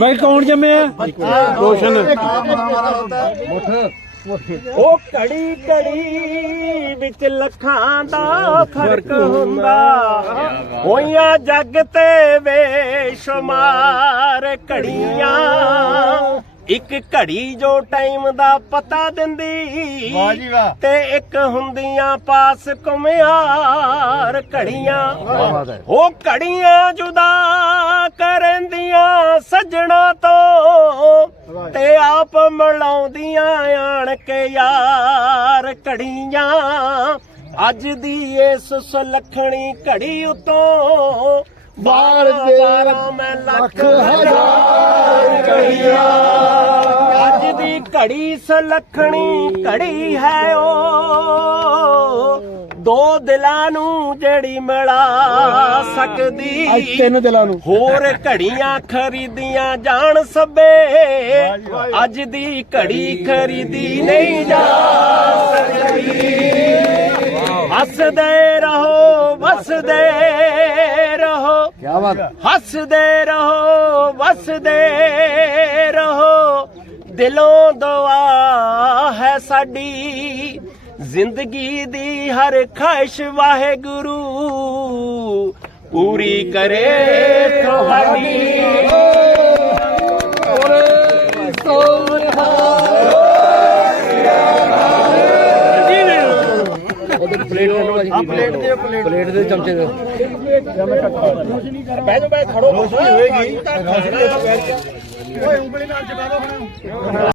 ਬਾਈ ਕੌਣ ਜੰਮਿਆ? ਰੋਸ਼ਨ। ਉਹ ਘੜੀ ਘੜੀ ਵਿੱਚ ਲੱਖਾਂ ਦਾ ਫ਼ਰਕ ਹੁੰਦਾ। ਹੋਈਆਂ ਜੱਗ ਤੇ ਬੇਸ਼ੁਮਾਰ ਘੜੀਆਂ। ਇੱਕ ਘੜੀ ਜੋ ਟਾਈਮ ਦਾ ਪਤਾ ਦਿੰਦੀ ਵਾਹ ਜੀ ਵਾਹ। ਤੇ ਇੱਕ ਹੁੰਦੀਆਂ ਪਾਸ ਕੁਮਿਆਰ ਘੜੀਆਂ। ਉਹ ਘੜੀਆਂ ਜੁਦਾ ਕਰੰਦੀਆਂ ਸੱਜਣਾ ਤੋਂ ਤੇ ਆਪ ਮਿਲਾਉਂਦੀਆਂ ਆਣ ਕੇ ਯਾਰ ਘੜੀਆਂ। ਅੱਜ ਦੀ ਇਸ ਸੁਲੱਖਣੀ ਘੜੀ ਉਤੋਂ ਬਾਰ ਦੇ ਮੈਂ ਲੱਖ ਹਜ਼ਾਰ। ਘੜੀ ਸੁਲੱਖਣੀ ਘੜੀ ਹੈ ਉਹ ਦੋ ਦਿਲਾਂ ਨੂੰ ਜਿਹੜੀ ਮਿਲਾ ਸਕਦੀ। ਅੱਜ ਤਿੰਨ ਦਿਲਾਂ ਨੂੰ। ਹੋਰ ਘੜੀਆਂ ਖਰੀਦੀਆਂ ਜਾਣ ਸਭੇ ਅੱਜ ਦੀ ਘੜੀ ਖਰੀਦੀ ਨਹੀਂ ਜਾ ਸਕਦੀ। ਹੱਸਦੇ ਰਹੋ ਵਸਦੇ ਰਹੋ। ਕੀ ਬਾਤ। ਹੱਸਦੇ ਰਹੋ ਵਸਦੇ ਦਿਲੋਂ ਦੁਆ ਹੈ ਸਾਡੀ। ਜ਼ਿੰਦਗੀ ਦੀ ਹਰ ਖਾਹਿਸ਼ ਵਾਹਿਗੁਰੂ ਪੂਰੀ ਕਰੇ ਤੁਹਾਡੀ। ਪਲੇਟ ਦੇ ਪਲੇਟ ਦੇ ਚਮਚੇ ਦੇ। ਬਹਿ ਜਾ ਬਹਿ ਖੜੋ। ਹੋਏਗੀ। ਓਏ ਉਂਗਲੀ ਨਾਲ ਚਟਾ ਦੋ